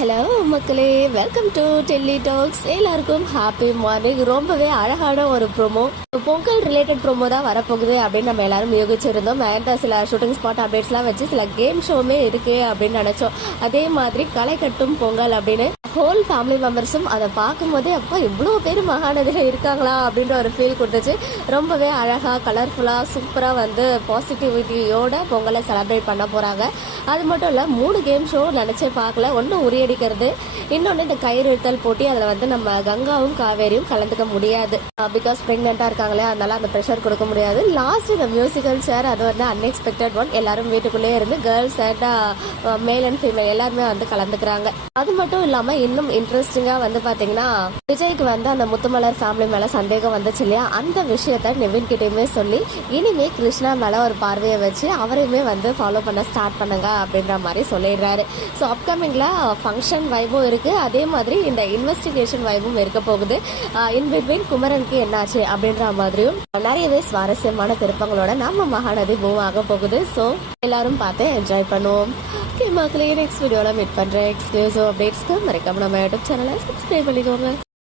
Hello மக்களே, welcome to Delhi tax. எல்லாருக்கும் happy morning. ரொம்பவே அழகான ஒரு ப்ரோமோ, பொங்கல் ரிலேட்டட் ப்ரோமோ தான் வரப்போகுது அப்படின்னு நம்ம எல்லாரும் யோகிச்சிருந்தோம். அண்ட் சில ஷூட்டிங் ஸ்பாட் அப்டேட்ஸ்லாம் வச்சு சில கேம் ஷோவுமே இருக்கு அப்படின்னு நினைச்சோம். அதே மாதிரி களை கட்டும் பொங்கல் அப்படின்னு ஹோல் ஃபேமிலி மெம்பர்ஸும் அதை பார்க்கும்போதே அப்போ இவ்வளோ பேர் மகாநதியில் இருக்காங்களா அப்படின்ற ஒரு ஃபீல் கொடுத்துச்சு. ரொம்பவே அழகாக கலர்ஃபுல்லாக சூப்பராக வந்து பாசிட்டிவிட்டியோட பொங்கலை செலிப்ரேட் பண்ண போகிறாங்க. அது மட்டும் இல்லை, 3 கேம் ஷோ நினச்சே பார்க்கல. ஒன்று உரியடிக்கிறது, இன்னொன்று இந்த கயிறு இழுத்தல் போட்டி. அதில் வந்து நம்ம கங்காவும் காவேரியும் கலந்துக்க முடியாது, பிகாஸ் ப்ரெக்னெண்ட்டாக இருக்காங்களே, அதனால அந்த ப்ரெஷர் கொடுக்க முடியாது. லாஸ்ட் இந்த மியூசிக்கல் சேர், அது வந்து அன்எக்ஸ்பெக்டட் ஒன். எல்லாரும் வீட்டுக்குள்ளேயே இருந்து girls and male and female எல்லாருமே வந்து கலந்துக்கிறாங்க. அது மட்டும் இல்லாமல் இன்னும் இன்ட்ரெஸ்டிங்கா வந்து பாத்தீங்கன்னா, விஜய்க்கு வந்து அந்த முத்துமலர் ஃபேமிலி மேல சந்தேகம் வந்துச்சு இல்லையா, அந்த விஷயத்த நிவின் கிட்டயுமே சொல்லி இனிமே கிருஷ்ணா மேல ஒரு பார்வையை வச்சு அவரையுமே வந்து ஃபாலோ பண்ண ஸ்டார்ட் பண்ணுங்க அப்படின்ற மாதிரி சொல்லிடுறாரு. ஸோ அப்கமிங்ல ஃபங்க்ஷன் வைபும் இருக்கு, அதே மாதிரி இந்த இன்வெஸ்டிகேஷன் வைபும் இருக்க போகுது. இன் பிட்வீன் குமரனுக்கு என்னாச்சு அப்படின்ற மாதிரியும் நிறையவே சுவாரஸ்யமான திருப்பங்களோட நம்ம மகாநதி மூவ் ஆக போகுது. ஸோ எல்லாரும் பார்த்து என்ஜாய் பண்ணுவோம். மக்களே, நெக்ஸ்ட் வீடியோவில் மீட் பண்ணுறேன். எக்ஸ்க்ளூசிவ் அப்டேட்ஸ்க்கு மறக்காம நம்ம யூடியூப் சேனலை சப்ஸ்கிரைப் பண்ணிக்கோங்க.